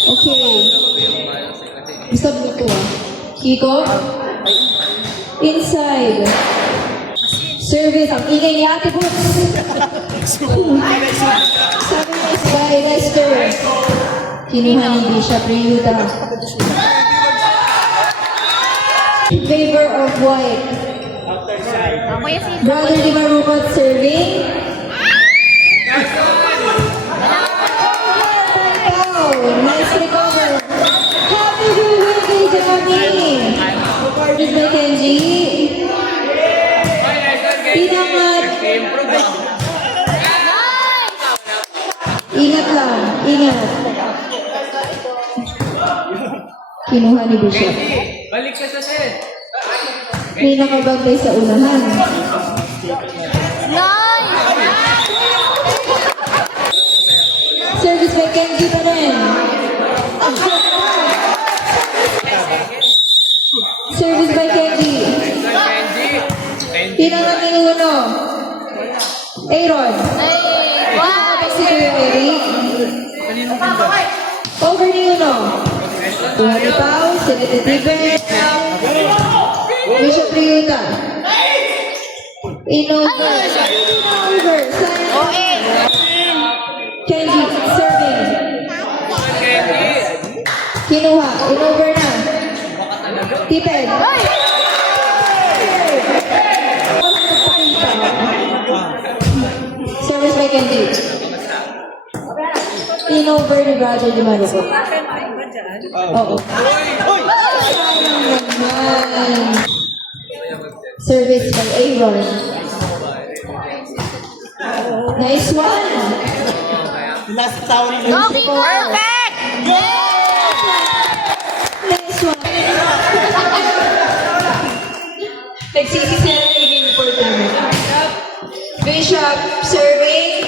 Okay. Gusto mo ito ah. Kiko? Inside. Service. Ang ingay ni Ate Boots. Sabi niya by Lester. Kinuha ni Bishop Ryuta. In favor of white. Brother Di Marupot serving. Nice recover. Happy birthday kay Jamie. This by Kenji. Pinangat. Ingat lang. Ingat. Kinuha ni Bishop. Balik ka sa set. May nakabantay sa unahan. Service by Kenji pa rin. Service by Kenji. Pinangat ni Uno. Aaron. Si Kuya Eric. Over ni Uno. Kuha ni Pao. Sinititibe. Bishop Ryuta. Inover. Over. Kenji, serving. Kinuha. Inover na. Tipid. Service by Kenji. Inover ni Brother Di Marupot. Oo. Sayang naman. Service by Aaron. Nice one. Last town. Perfect! Nice one. Nagsisisi na yung game for tournament. Bishop serving.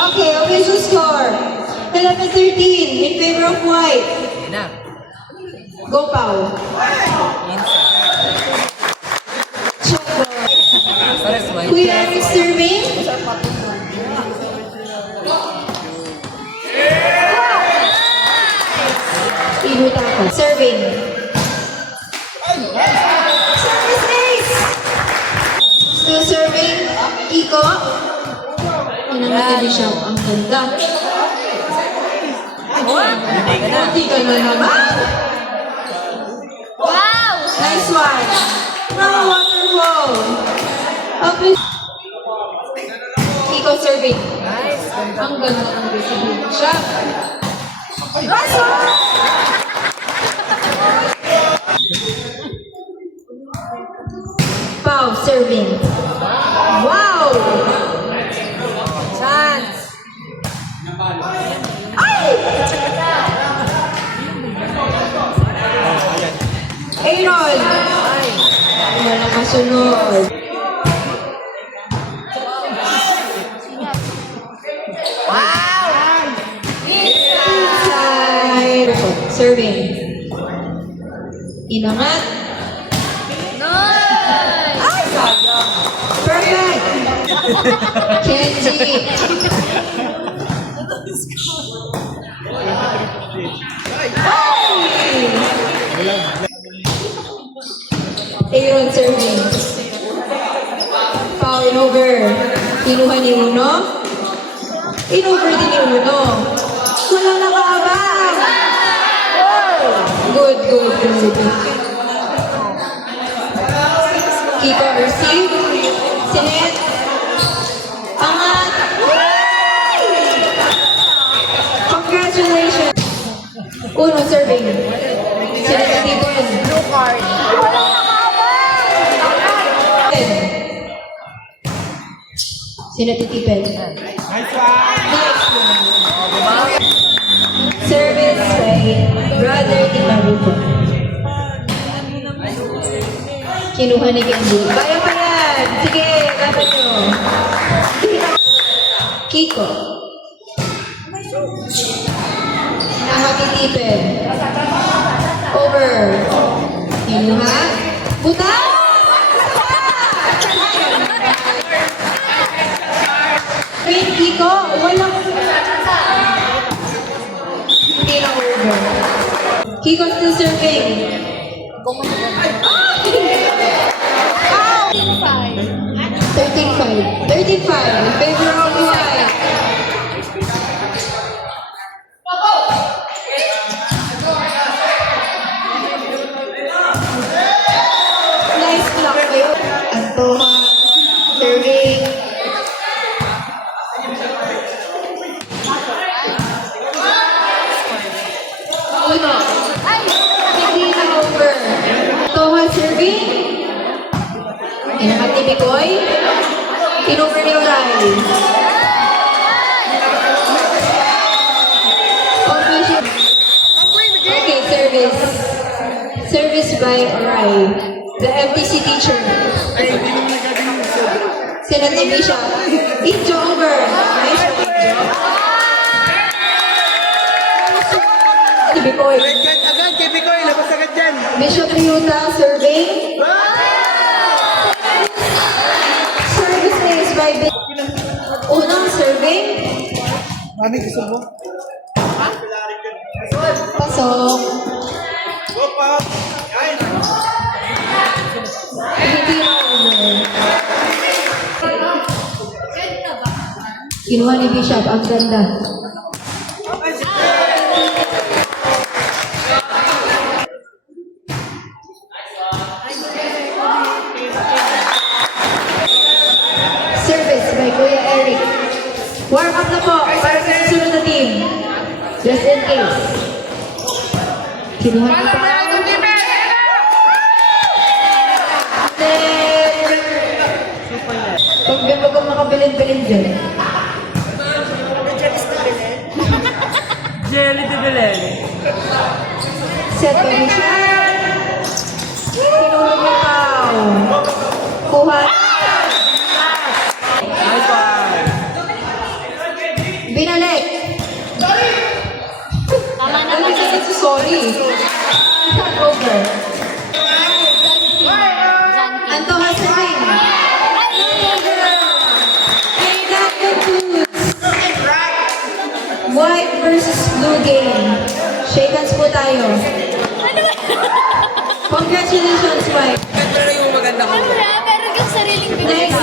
Okay, official score. 11-13 in favor of white. Go, Pao. Check ball. Kuya Eric serving. Inutako. Serving. Service base. Still serving. Kiko. Pinangat ni Bishop. Ang ganda. Hindi ka na naman. Wow! Nice one. Oh, wonderful. Okay. Kiko serving. Nice. Ang ganda ng receiving shot. Nice one. Pau serving. Wow. Chance. Ay! Aaron! Wala kasunod. Wow! Inside. Serving. Inangat. Nice! Ay, sayang. Perfect. Kenji. Aaron serving. Foul in over. Kinuha ni Uno. In-over din ni Uno. Wala nakaabang. Good, good, good. Kiko receive. Sinet. Angat. Congratulations. Uno serving. Sinet na tipon. Blue card. Sinatitipid. Nice one. Nice one. Service by Brother Di Marupot. Kinuha ni Kenji. Kaya pa yan. Sige, dapat nyo. Kiko. Nakakitipid. Over. Kinuha. Buta! Kiko, walang Kiko still serving. 13-5. 13-5 in favor of White. Nice block kayo. Antoha serving. Uno. Hindi na over. Antoha serving. Inakat ni Bicoy. In-over ni Oray. Official. Okay, service. Service by Oray. The MTC teacher. Sinat ni Misha. Injo over. Nice shot, Injo. Ni Bicoy. Right agad, kay Bicoy. Labas agad dyan. Bishop Ryuta serving. Service is by Unang serving. Mami, gusto mo? Pasok. Go, Pop. Yan. Hindi na over. Kinuha ni Bishop. Ang ganda. Service by Kuya Eric. Warm up na po para sa susunod na team. Just in case. Kinuha niyo pa. Pag gano'n kang makabilin-bilin dyan. Jelly de Belen. Set by Bishop. Kinuha niyo pa. Kuha. Nice one. Binalik. Tama na Ano kasi sorry. Cut over. Antoha serving. Not the boots. White versus blue game. Shake hands po tayo. Congratulations, White. Meron yung sariling Next